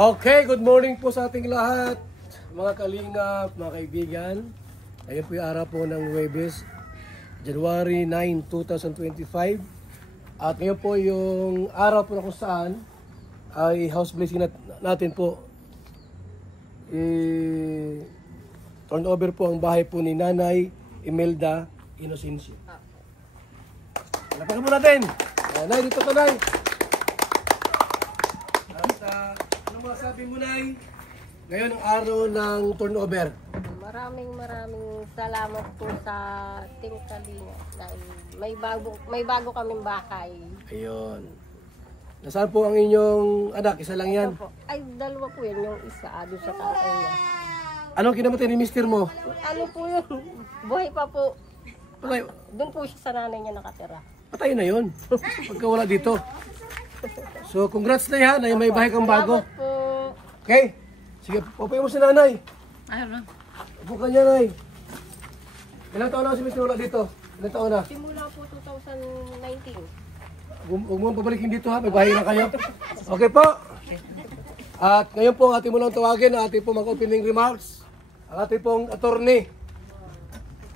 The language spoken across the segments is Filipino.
Okay, good morning po sa ating lahat, mga kalingap, mga kaibigan. Ngayon po yung araw po ng Huwebes, January 9, 2025. At ngayon po yung araw po na kung saan ay house blessing natin po. Turn over po ang bahay po ni Nanay Imelda Inocencio. Lapakan mo natin. Nay, dito ka, Nay. At ano masabi mo, Nay? Ngayon ang araw ng turnover. Maraming salamat po sa Team Kalinga. May bago kaming bahay. Ayun. Nasaan po ang inyong anak? Isa lang yan? Po. Ay, dalawa po yan. Yung isa, doon sa tatay niya. Anong kinamatay ni mister mo? Ano po yun? Buhay pa po. Patay, Doon po siya sa nanay niya nakatira. patay na yun. Pagka wala dito. So, congrats na yan. Ay, may bahay kang bago. Salamat po. Okay? Sige, pupuin mo si nanay. Ayun. Bukan niya, Nay. Ilang taon na si mister wala dito? Ilang taon na? Simula po 2019. Huwag mo pabalikin dito, ha? May bahay na kayo. Okay po. At ngayon po, ating mo lang tawagin ang ating po mag-opening remarks. Ang ating pong attorney,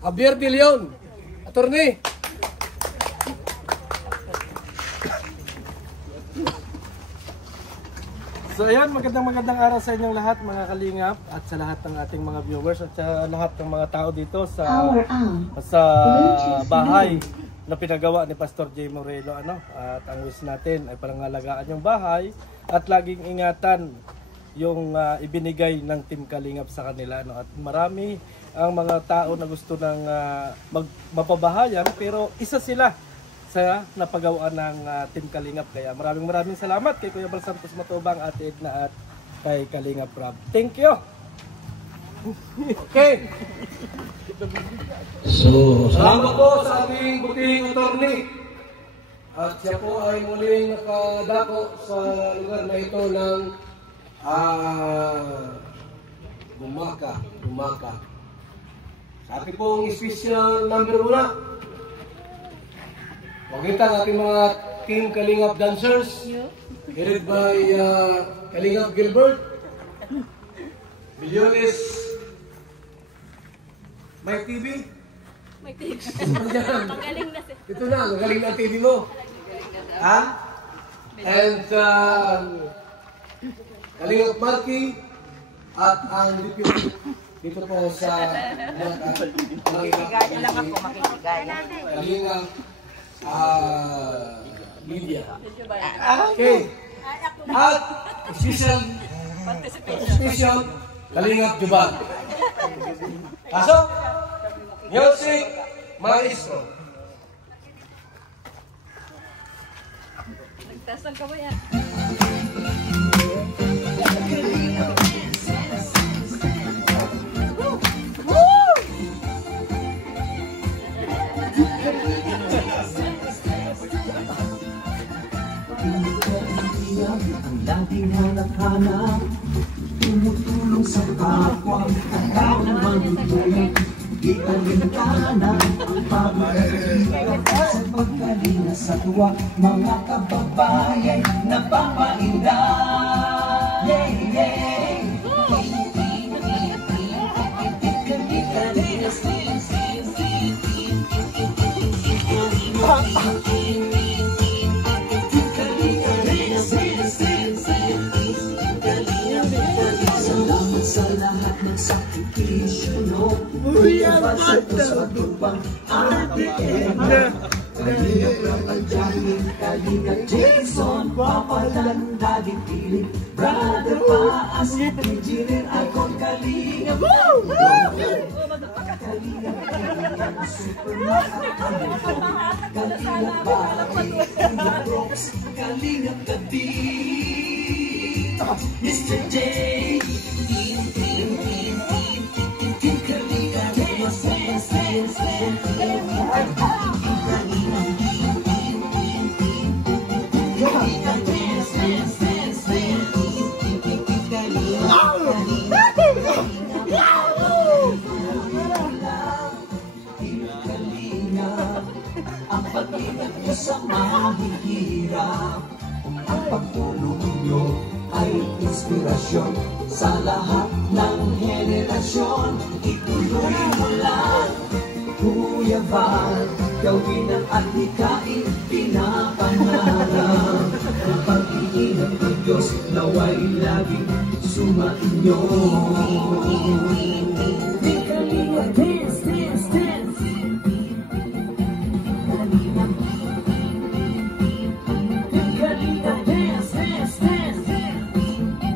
Javier De Leon. Attorney. So ayan, magandang araw sa inyong lahat mga kalingap at sa lahat ng ating mga viewers at sa lahat ng mga tao dito sa bahay na pinagawa ni Pastor J. Morelo. At ang wish natin ay pangalagaan yung bahay at laging ingatan yung ibinigay ng Team Kalingap sa kanila. At marami ang mga tao na gusto ng mapabahayan pero isa sila sa napagawaan ng Team Kalingap. Kaya maraming salamat kay Kuya Bal Santos Matubang, Ate Edna at kay Kalingap Rob. Thank you! Okay. So, salamat po sa ating butihing attorney. At siya po ay muling nakadako sa lugar na ito ng Gumaka. Sa ating pong special number muna. Magkita ang ating mga Team Kalingap dancers, headed by Kalingap Gilbert, Bilyones, Mike TV. May TV. Magaling na. Ito na, magaling na ang TV mo. Ha? And Kalingap Marky at ang deputy dito po sa Makikigaya lang ako, makikigaya. Kalingap media. Okay. At special Kalingap Jubal. Pasok. Music Maestro. Nagtasal ka ba yan? Ang laging hanap-hanap, tumutulong sa kapwa, ikaw naman tutulong, ialintana ang pag-ibig sa pagkalinga sa tuwa, mga kababayan na papainda. Sa lahat ng sakripisyo, no? Uyan mata! Ate Edna! Kalingap lang ang Johnny, Kalingap Jason, Papa Landa, Pilit, Brother Paas, Engineer Icon, Kalingap! Kalingap, Superman, Kalingap Baki, Kalingap Rocks, Kalingap Gabi, Mr. J. Ang pag-ingat nyo sa mahihirap, ang pagtulong nyo ay inspirasyon sa lahat ng henerasyon. Ituloy mo lang, Kuya Val, gawin ang adhikain pinapangarap. Ang pag-iingat ng Diyos naway laging sumainyo. Kalinga, dance, dance, dance. Kalinga, dance, dance, dance.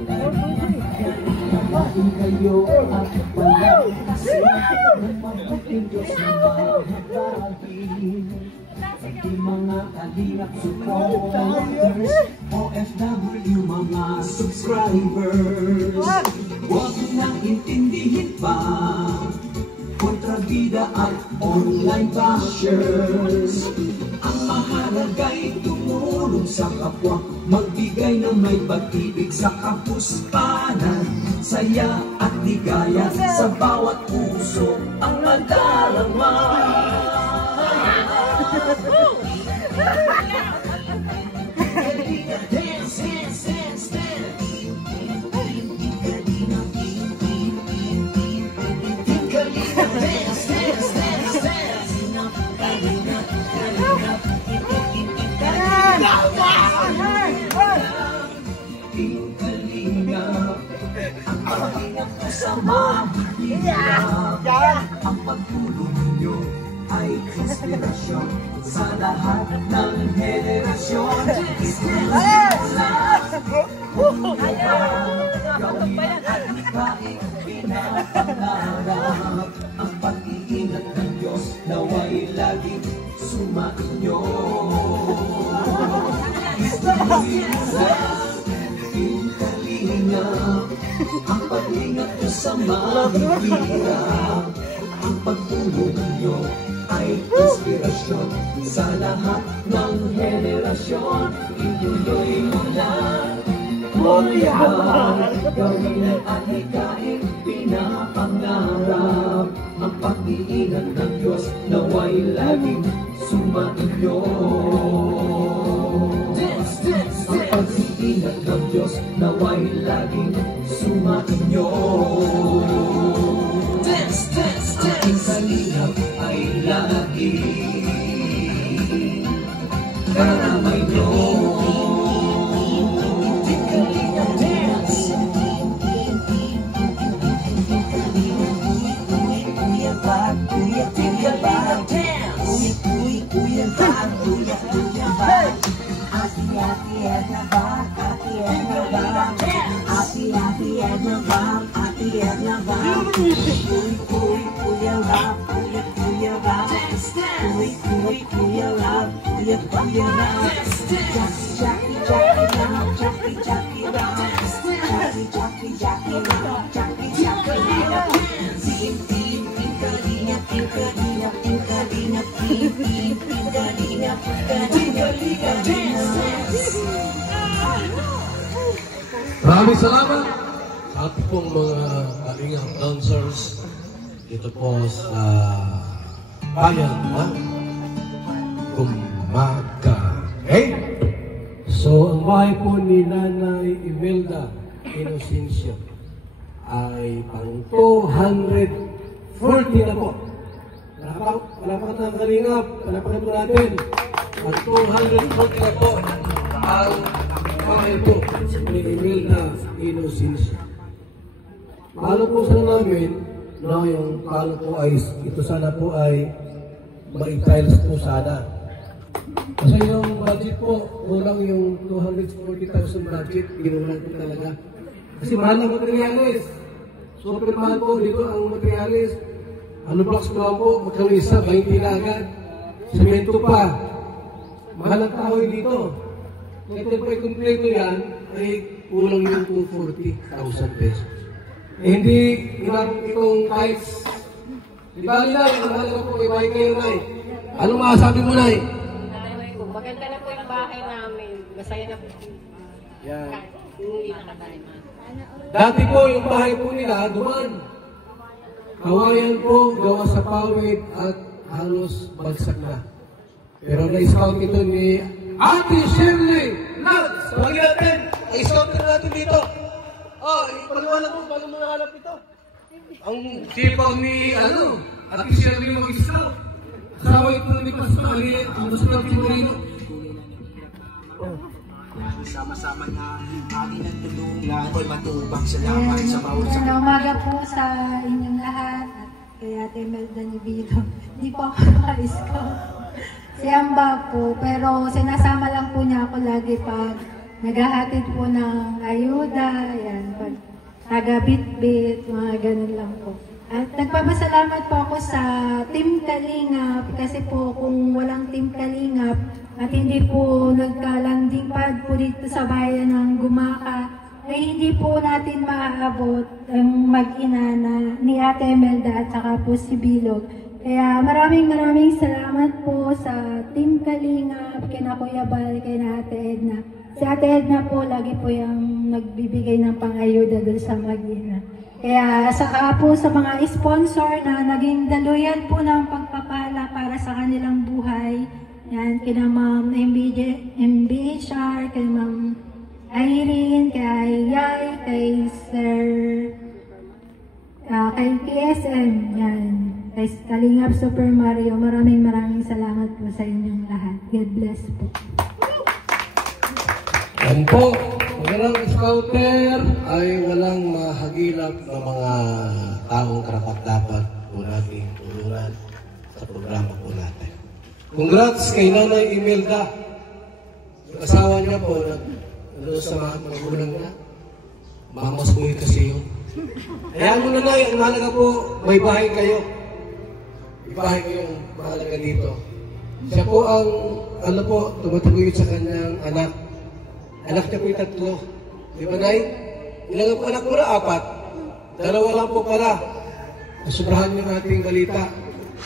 Kalinga kayo at walang kasi mabuting Diyos na mahabagin. Pati mga kalingap supporters, OFW mga subscribers, huwag nang intindihin pa kontrabida at online bashers. Ang mahalaga'y tumulong sa kapwa, magbigay ng may pag-ibig sa kapuspanan, saya at ligaya sa bawat puso ang nadarama. Kalinga, dance, dance, dance, dance. Kalinga, dance, dance, dance, dance. Kalinga, Kalinga, Kalinga, ang pag-ingat ko sa mahirap, ang pagtulong ninyo ay inspirasyon sa lahat ng henerasyon. Gawin at ikain pinapangarap, ang pag-iingat ng Diyos naway laging sumainyo. Ituloy mo lang yung kalinga, ang pag-ingat ko sa mahirap, ang pagtulong ninyo ay inspirasyon sa lahat ng henerasyon. Ituloy mo lang, Kuya Val, gawin ang adhikain pinapangarap, ang pag-iingat ng Diyos naway laging sumainyo. Dance, dance, dance. Ang pag-iingat ng Diyos naway laging sumainyo. Dance, dance, dance. Aking kalingap ay lagi karamay nyo. Kalinga, dance. Kuya Val, Kuya Val, dance. Kuya Val, Kuya Val. Ati Edna Val, Ati Edna Val, Ati Edna Val, Ati Edna Val. Kuya Val, Kuya Val, Kuya Val, Kuya Val. Jackie Val, Jackie Val, Jackie Val, Jackie Val. Maraming salamat sa ating pong mga kalingang dancers dito po sa bayan na Kumbaga. Okay? So, ang bahay po ni Nanay Imelda Inocencio ay pang 240 na po. Palapakan ng kalingap, palapakan po natin. At 240 na po ang bahay po ni Imelda Inocencio. Palo po sana namin na yung palo po ay, ito sana po ay ma-tiles po sana. Kasi yung budget po, walang yung 240,000 budget, ginawa po talaga. Kasi mahal ang materialis. Super mahal po dito ang materialis. Ano blocks po lang po, magkano isa, 20 na agad. Semento pa. Mahal ang kahoy dito. Ito po i-complete yan, ay kulang yung 240,000 pesos. Eh, hindi ginamit itong tiles. Di ba nila, mahalaga po, ibahin kayo na eh. Anong masasabi mo na eh? Maganda na po yung bahay namin. Masaya na po. Yan. Hindi nakatayo. Dati po yung bahay po nila, duman. Kawayan po, gawa sa pawid at halos bagsak na. Pero na-scout ito ni Ate Shirley Nuts. Tawagin natin, i-scout na natin dito. Ipaliwanag mo, paano mo nahanap ito? Ang sipag ni, at siya rin mag-scout. Asawa ito ni Pastor ang Pastor Timorino. Sama-sama na ating nagtulungan. Ako'y matubang salamat sa bawat sa... Magandang umaga po sa inyong lahat at kay Ate Melda Nibito. Hindi po ako maka-scout. Si Amba po, pero sinasama lang po niya ako lagi pag naghahatid po ng ayuda, yan, pag taga-bit-bit, mga ganun lang po. At nagpapasalamat po ako sa Team Kalingap kasi po kung walang Team Kalingap at hindi po nagka-landing pad po dito sa bayan ng Gumaka, ay hindi po natin maaabot ang mag-ina ni Ate Melda at saka po si Bilog. Kaya maraming salamat po sa Team Kalingap, kina Kuya Bal, kina Ate Edna. Si Ate Edna po lagi po yung nagbibigay ng pang-ayuda doon sa mag-ina. Kaya saka po sa mga sponsor na naging daluyan po ng pagpapala para sa kanilang buhay. Yan, kina Ma'am MBHR, kina Ma'am Irene, kay Yay, kay Sir, kay PSM, yan, kay Kalingap Super Mario. Maraming salamat po sa inyong lahat. God bless po. Yan po, magandang scouter ay walang mahagilap na mga taong karapat-dapat po natin tulungan sa programa po natin. Congrats kay Nanay Imelda. Yung asawa niya po, sa mga magulang na, mamos po kasi yun. Hayaan mo Nanay, ang mahalaga po, may bahay kayo. May bahay kayong mahalaga dito. Siya po ang, tumataguyod sa kanyang anak. Anak niya po yung 3. Di ba, Nay? Ilang po anak mo na? 4. 2 lang po pala. Nasubrahan yung ating balita.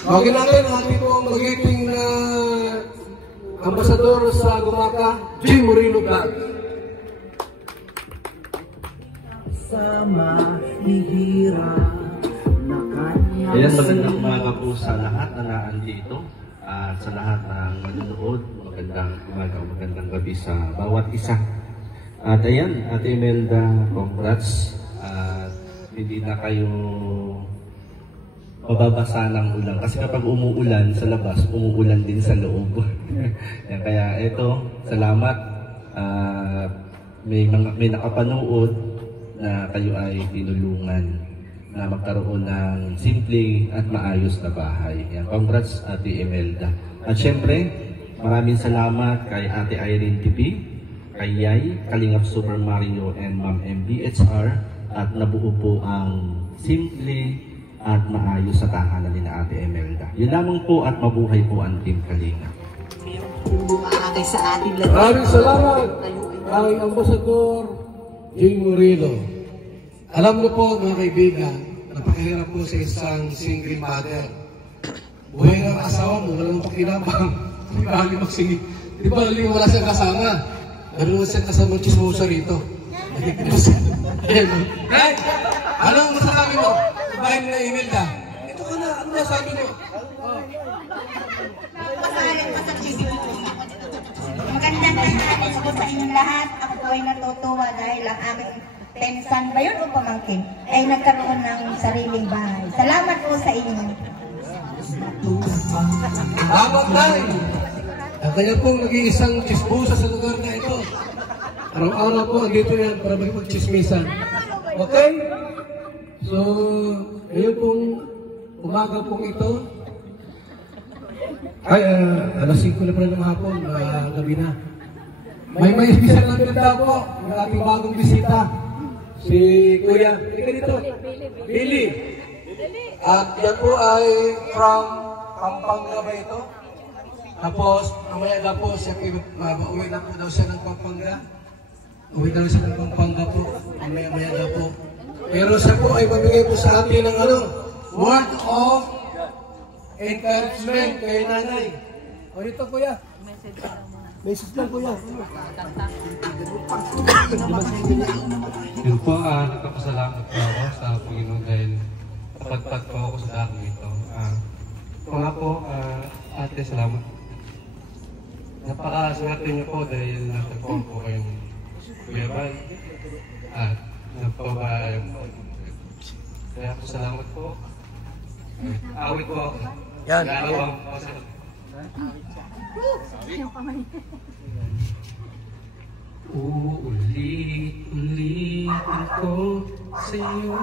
Bagay natin, ating po magiting na ambasador sa Gumaka, Jim Moreno Vlog. Sama, hihira, na kanyang... Ayan, magandang umaga po sa lahat na naandito. At sa lahat ng manunood, magandang umaga, magandang gabi sa bawat isa. At ayan, Ate Imelda, congrats. At hindi na kayo mababasa ng ulan. Kasi kapag umuulan sa labas, umuulan din sa loob. Yan, kaya ito, salamat. May nakapanood na kayo ay tinulungan na magkaroon ng simple at maayos na bahay. Yan, congrats Ate Imelda. At syempre, maraming salamat kay Ate Irene TV, kay Yay, Kalingap Super Mario, and Ma'am MBHR, at nabuo po ang simple at maayos sa tahanan ni Ate Imelda. Yun lamang po at mabuhay po ang Team Kalingap. Umaagay sa ating lahat. Maraming salamat kay Ambasador Jim Moreno. Alam niyo po mga kaibigan, napakahirap po sa isang single mother. Buhay ng asawa mo, walang pakinabang. Di ba halim magsingin? Di ba halim wala siyang kasama? Meron siyang kasama chismosa rito. Hey! Anong masasabi mo? Bahay nila Imelda. Ito ka na, ano masasabi mo? Magandang tanghali po sa inyong lahat. Ako po ay natutuwa dahil ang aming pensan ba yun o pamangkin ay nagkaroon ng sariling bahay. Salamat po sa inyo. Salamat tayo! Ang kanya pong nag-iisang chismosa sa lugar na ito. Araw-araw po, andito yan para magpag-chismisan. Okay? So, ngayon pong umaga pong ito, ay, alas 5 na pala ng hapon, gabi na. May isang nagdanda po, yung ating bagong bisita, si Kuya. Ika dito, Billy. At yan po ay from Pampanga ba ito? Tapos, mamaya na po, siya uwi na po daw siya ng Pampanga. Uwi na siya ng Pampanga po, mamaya na po. Pero siya po ay mamigay po sa atin ng word of encouragement kay nanay. O dito Kuya. Message lang Kuya. Yun po, nagpapasalamat po ako sa Panginoon dahil napagpag po ako sa dami ito. Mga po, ate, salamat. Napakaswerte niyo po dahil natagpuan po kayong Kuya Bal. at nagpabayang po. Kaya po salamat po. Awit po ako. Yan. Lalawang po sa Uulit-ulitin ko sa'yo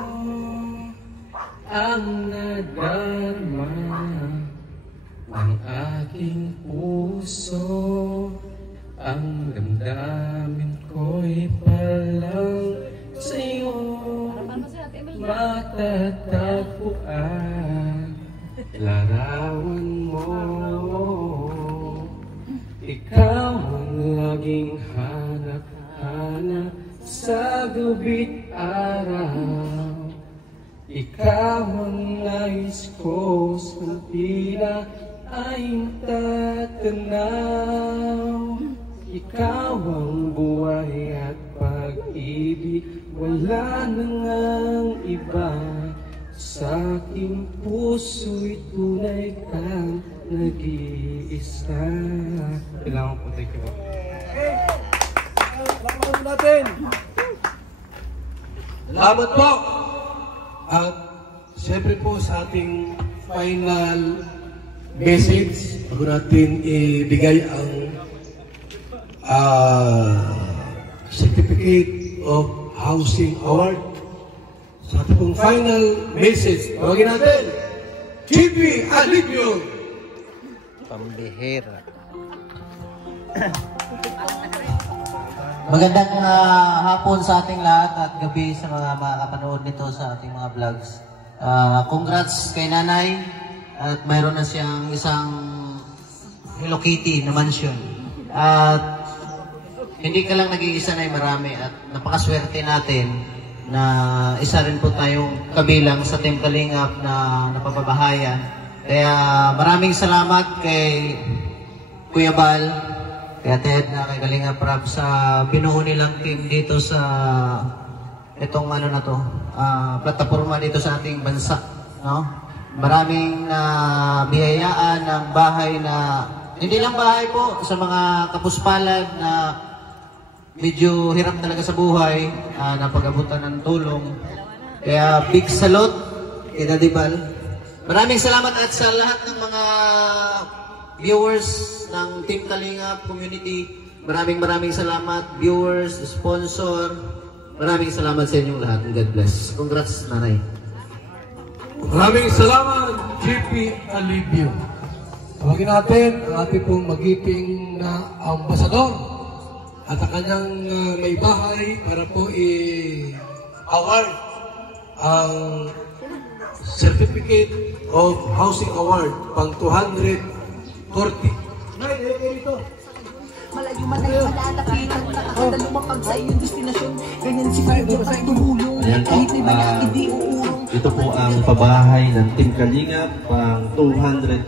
ang nadarama ng aking puso. Ang damdamin ko'y palang sa'yo matatagpuan. Larawan mo, ikaw ang laging hanap-hanap sa gabi't araw. Ikaw ang nais ko sa tila ay tatanaw. Ikaw ang buhay at pag-ibig, wala nang iba. Sa aking puso'y tunay kang nag-iisa. Kailangan po, thank you po. Salamat natin. Salamat po. At siyempre po sa ating final message, bago natin ibigay ang Certificate of Housing Award. Sa ating pong final message, tawagin natin, JP Alibio. Pambihira. Magandang hapon sa ating lahat at gabi sa mga makakapanood nito sa ating mga vlogs. Congrats kay Nanay at mayroon na siyang isang Hello Kitty na mansion. At hindi ka lang nag-iisa na, marami at napakaswerte natin na isa rin po tayong kabilang sa Team Kalingap na napapabahayan. Kaya maraming salamat kay Kuya Bal, kay Ted na kay Kalingap Rap sa binuo nilang team dito sa itong plataforma dito sa ating bansa, no? Maraming biyayaan ng bahay na hindi lang bahay po sa mga kapuspalad na medyo hirap talaga sa buhay, napag-abutan ng tulong. Kaya big salute kay Daddy Bal. Maraming salamat at sa lahat ng mga viewers ng Team Kalingap community. Maraming salamat, viewers, sponsor. Maraming salamat sa inyong lahat. God bless. Congrats, Nanay. Maraming salamat, JP Alibio. Tawagin natin ang ating pong magiting na ambasador at ang kanyang may bahay para po i-award ang Certificate of Housing Award pang 240. Malayo man ay malalapitan, nakakadalumapag sa iyong destinasyon. Ganyan si Kuya ang tumulong, kahit may malaki di uurong. Ito po ang pabahay ng Team Kalingap pang 240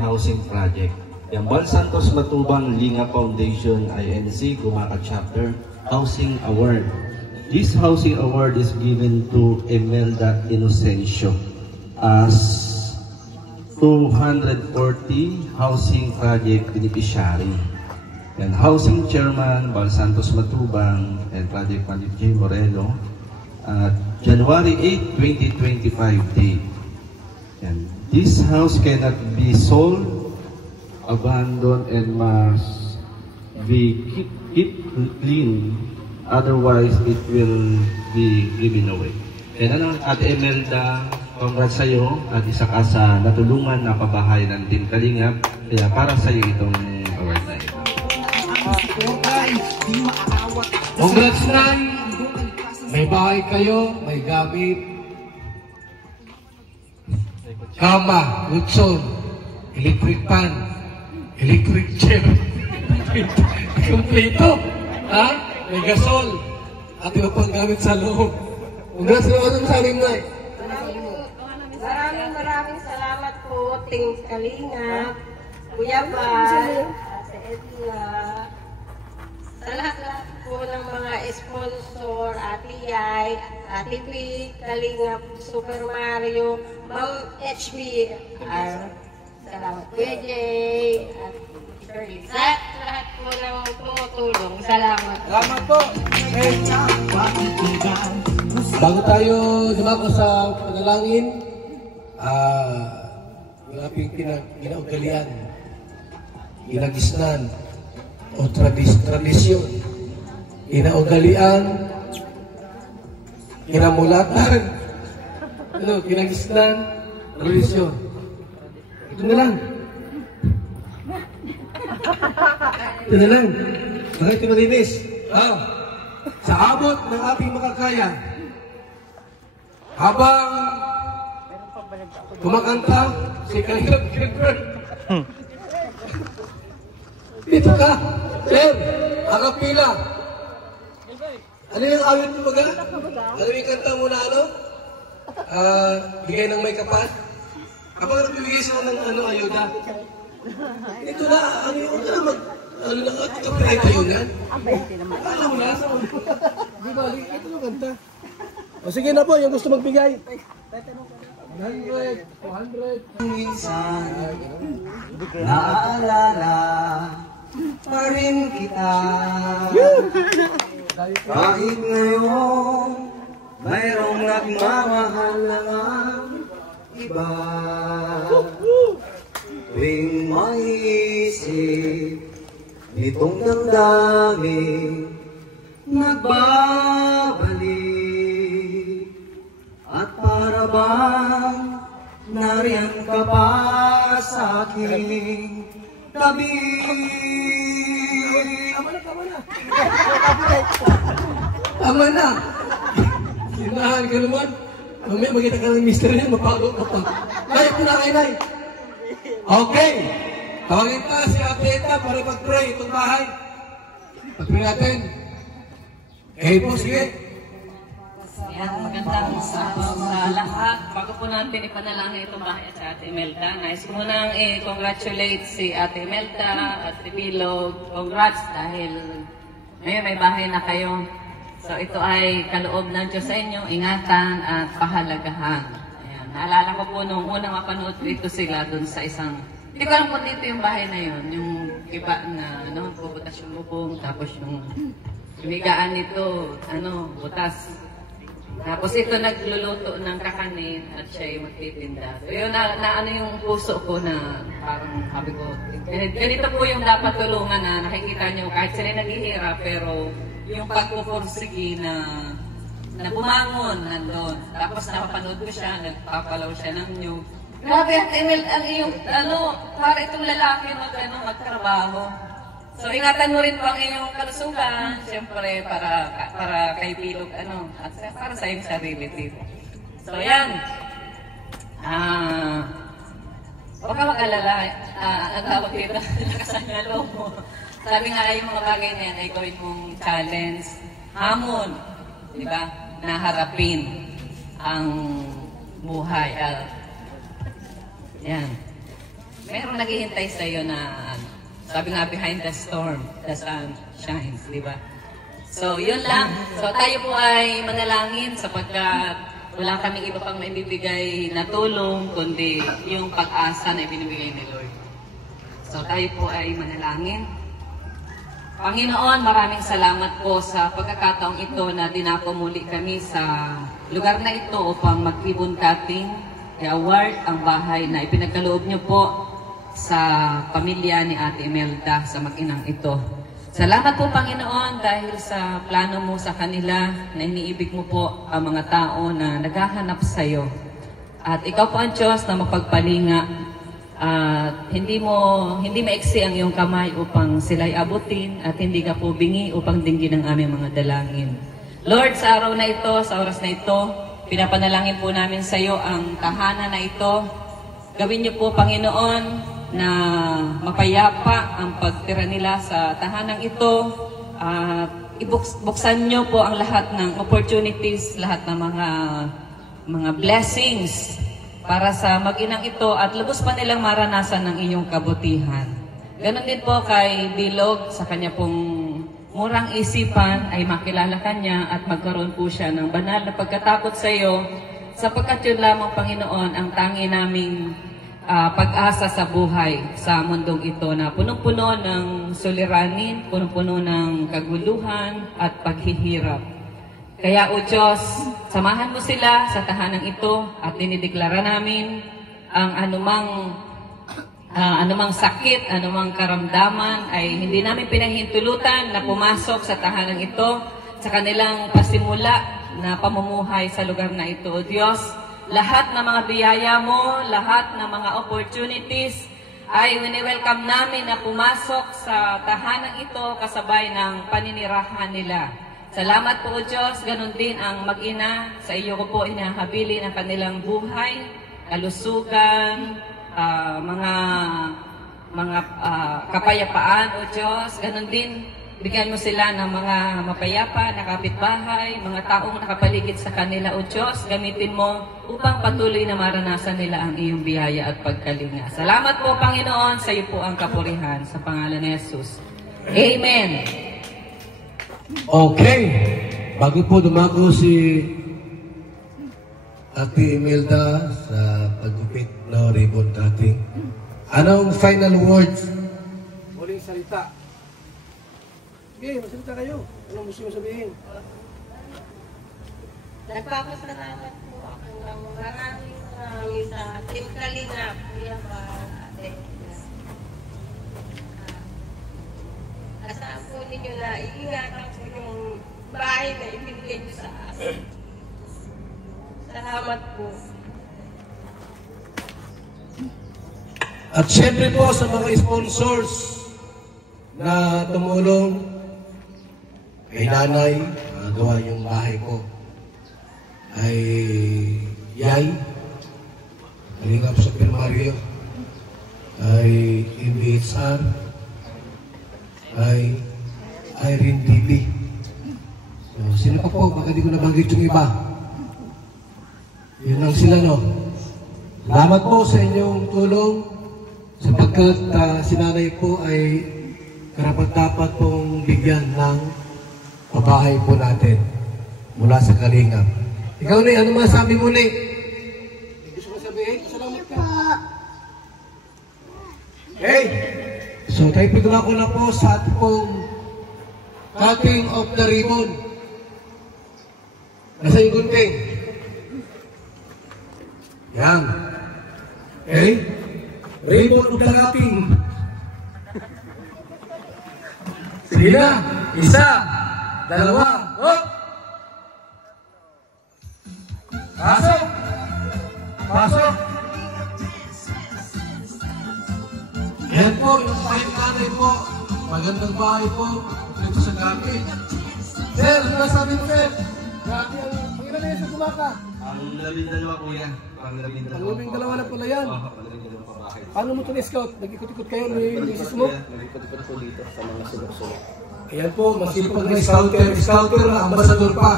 housing project. Yung Bal Santos Matubang Lingap Foundation INC Gumaca Chapter Housing Award. This housing award is given to Imelda Inocencio as 240 housing project beneficiary. And housing chairman Bal Santos Matubang and project manager J. Moreno at January 8, 2025 date. And this house cannot be sold, abandoned, and must be keep clean, otherwise it will be given away. And Ate Imelda, congrats sa iyo at isa ka sa natulungan na pabahay ng Team Kalingap. Kaya para sa iyo itong award na ito. Congrats, Nay! May bahay kayo, may gamit, kama, lutson, electric pan, electric chair, kompleto, ha? May gasol, at iba pang gamit sa loob. Congrats naman sa amin, Nay! Maraming salamat po, Team Kalingap, Kuya Bal, sa Edna, sa lahat po ng mga sponsor, Ate Yay, Ate Vic, Kalingap, Super Mario, Ma'am HB, salamat Kuya Jay, at Shirley, sa lahat po ng tumutulong. Salamat. Salamat po. Okay. Bago tayo dumako sa panalangin, yung ating kinaugalian, kinagisnan, o tradisyon, kinaugalian, kinamulatan, kinagisnan, tradisyon. Ito na lang. Ito na lang. Bakit ito malinis? Sa abot ng ating makakaya, habang kumakanta si Kalingap Gilbert. Dito ka, sir, akapila. Ano yung awit mo baga? Ano yung kanta mo na ano? Bigay ng may kapal? Kapag nagbibigay sila ng ayuda? Ito na, ano yung kapilay kayo yan? Alam mo na, di ba, ito yung kanta. O sige na po, yung gusto magbigay. 100, 200. Minsan, naalala pa rin kita. Kahit ngayon, mayroong nagmamahal na ang iba. Tuwing maisip nitong damdamin, nagbabalik. At para bang nariyan ka pa sa aking tabi. Tama na! Sinahan ka naman. Mamaya magkita ka ng mister niya, mapago ka pa. Kaya po na kayo, Nay. Okay. Tawagin pa si Atleta para pag-pray itong bahay. Pag-pray natin. Kayo po, sige. Yan, magandang sa lahat. Bago po natin ipanalangin itong bahay at si Ate Imelda, nais ko munang i-congratulate si Ate Imelda at si Bilog. Congrats dahil ngayon may bahay na kayo. So ito ay kaloob ng Diyos sa inyo, ingatan at pahalagahan. Ayan. Naalala ko po nung unang mapanood ko ito sila dun sa isang, hindi ko alam kung dito yung bahay na yun, yung iba na puputas yung bubong, tapos yung higaan nito, butas. Tapos ito nagluluto ng kakanin at siya yung magtitinda. So yun na yung puso ko na parang sabi ko, ganito po yung dapat tulungan na nakikita nyo kahit sila naghihirap pero yung pagpupursige na bumangon nandun. Tapos napapanood ko siya, nagpapalaw siya ng nyug. Grabe, Emil, ang iyong, para itong lalaki magtrabaho. So, ingatan mo rin po ang iyong kalusugan, siyempre, para kay Bilog, at para sa iyong sarili dito. So, yan. Huwag ka mag-alala. Ang tawag dito, lakasan niya loob mo. Sabi nga, yung mga bagay na yan ay gawin mong challenge, hamon, di ba? Naharapin ang buhay. Yan. Merong naghihintay sa iyo na, sabi nga, behind the storm, the sun shines, di ba? So, yun lang. So, tayo po ay manalangin sapagkat wala kaming iba pang maibibigay na tulong, kundi yung pag-asa na ibinibigay ni Lord. So, tayo po ay manalangin. Panginoon, maraming salamat po sa pagkakataong ito na dinako muli kami sa lugar na ito upang mag-ribbon cutting, i-award ang bahay na ipinagkaloob niyo po sa pamilya ni Ate Imelda sa mag-inang ito. Salamat po, Panginoon, dahil sa plano mo sa kanila na iniibig mo po ang mga tao na naghahanap sa iyo. At ikaw po ang Diyos na mapagpalinga at hindi maiksi ang iyong kamay upang sila'y abutin at hindi ka po bingi upang dinggin ang aming mga dalangin. Lord, sa araw na ito, sa oras na ito, pinapanalangin po namin sa iyo ang tahanan na ito. Gawin niyo po, Panginoon, na mapayapa ang pagtira nila sa tahanang ito. Ibuksan niyo po ang lahat ng opportunities, lahat ng mga blessings para sa mag-inang ito at lubos pa nilang maranasan ng inyong kabutihan. Ganon din po kay Bilog, sa kanya pong murang isipan ay makilala kanya at magkaroon po siya ng banal na pagkatakot sa iyo sapagkat yun lamang, Panginoon, ang tangi naming pag-asa sa buhay sa mundong ito na punong-puno ng suliranin, punong-puno ng kaguluhan at paghihirap. Kaya o Diyos, samahan mo sila sa tahanang ito at dinideklara namin ang anumang sakit, anumang karamdaman ay hindi namin pinahintulutan na pumasok sa tahanang ito sa kanilang pasimula na pamumuhay sa lugar na ito. O Diyos, lahat ng mga biyaya mo, lahat ng mga opportunities ay wini-welcome namin na pumasok sa tahanang ito kasabay ng paninirahan nila. Salamat po o Diyos, ganun din ang mag-ina. Sa iyo ko po inahabilin ang kanilang buhay, kalusugan, mga kapayapaan o Diyos. Ganun din, bigyan mo sila ng mga mapayapa na kapitbahay, mga taong nakapaligid sa kanila o Diyos. Gamitin mo upang patuloy na maranasan nila ang iyong biyaya at pagkalinga. Salamat po Panginoon, sa iyo po ang kapurihan. Sa pangalan ni Jesus. Amen. Okay. Bago po dumako si Ate Imelda sa pagupit na ribbon cutting, anong final words? Muling salita. Okay, masalita kayo. Anong gusto mo sabihin? Nagpapasalamat po ako ng maraming sa Team Kalingap, Kuya Bal, Ate. Asahan po ninyo na iingatan po yung bahay na ibigay nyo sa akin. Salamat po. At syempre po sa mga sponsors na tumulong kay nanay, gawa yung bahay ko, ay Yay, Kalingap Super Mario, ay MBHR, ay Irene TV. So, sino pa po? Baka di ko nabanggit yung iba. Yun lang sila, no? Salamat po sa inyong tulong sapagkat si nanay po ay karapat-dapat pong bigyan ng pabahay po natin mula sa Kalingap. Ikaw, Ni, ano masabi mo, Ni? Gusto mo sabihin? Salamat ka. Hey! So, tayo ko na po sa ating pong cutting of the ribbon. Nasa yung gunting. Yan. Okay? Ribbon of the cutting. Sige na. Isa. Dalawa. Hop! Pasok! Pasok! Yan po, yung pahintanay po. Magandang bahay po. Dito sa gabi. Sir, ano nasabi mo, Sir? Grabe ang pangilan na yan sa Gumaka. Ang 12 kuya. Ang 12. Ang 12 na pala yan. pabahay. Paano mo ito na-scout? Nag-ikot-ikot kayo ni misis mo? Nag-ikot-ikot po dito sa mga sulok-sulok. Ayan po, Masipag na scouter. Scouter na ambasador pa.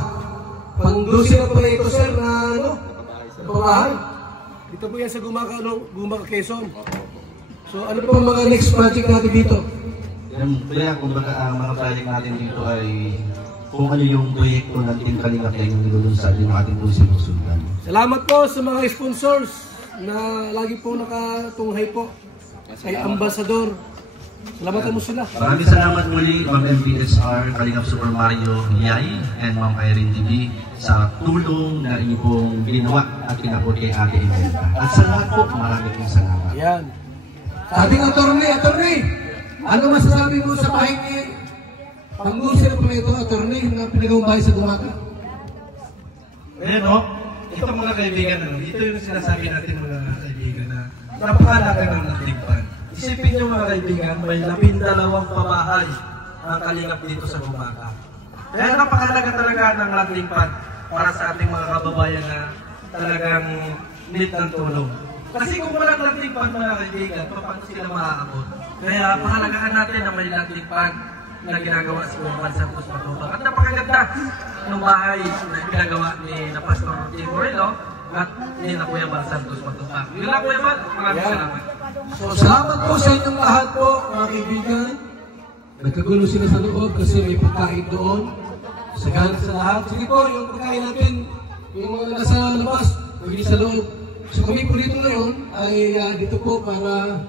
Pang-dusi na pala ito, Sir, na ano? Pabahay. Dito po yan sa Gumaka, Gumaka Quezon. So ano Ano po ang mga next project natin dito? Kaya kumbaga ang mga project natin dito ay kung ano yung proyekto ng Team Kalingap na yung nilulunsad yung ating po sinusundan. Salamat po sa mga sponsors na lagi po nakatunghay po kay Ambassador. Salamatan mo sila. Maraming salamat muli Ma'am MPSR, Kalingap Super Mario, Yay, and Ma'am Irene TV sa tulong na inyo pong ginawa at pinapot kay Ate Imelda. At sa lahat po, maraming salamat. Yan. Ating attorney, ano masasabi mo sa bahay ni Panggusin na po ito, attorney, na pinagawang bahay sa Gumaka? Ayan o, ito mga kaibigan, ito yung sinasabi natin mga kaibigan na napakalaga ng natigpan. Isipin nyo mga kaibigan, may 12 pabahay ang Kalingap dito sa Gumaka. Kaya napakalaga talaga ng landing pad para sa ating mga kababayan na talagang need ng tulong. Kasi kung walang landing pad mga kaibigan, paano sila maaabot? Kaya pahalagaan natin na may landing pad na ginagawa si Kuya Santos Matubang. At napakaganda ng bahay na ginagawa ni na Pastor J. Morelo at ni na Kuya Santos Matubang. Yun lang Kuya Bal, maraming salamat. So, salamat po sa inyong lahat po, mga kaibigan. Nagkagulo sila sa loob kasi may pagkain doon. Sagana sa lahat. Sige po, yung pagkain natin, yung mga nasa labas, pwede sa loob. So kami po dito ngayon ay dito po para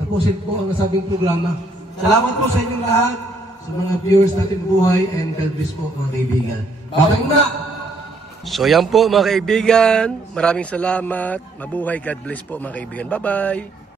tapusin po ang nasabing programa. Salamat po sa inyong lahat, sa mga viewers natin buhay, and God bless po mga kaibigan. Babay na! So yan po mga kaibigan, maraming salamat, mabuhay, God bless po mga kaibigan, bye-bye!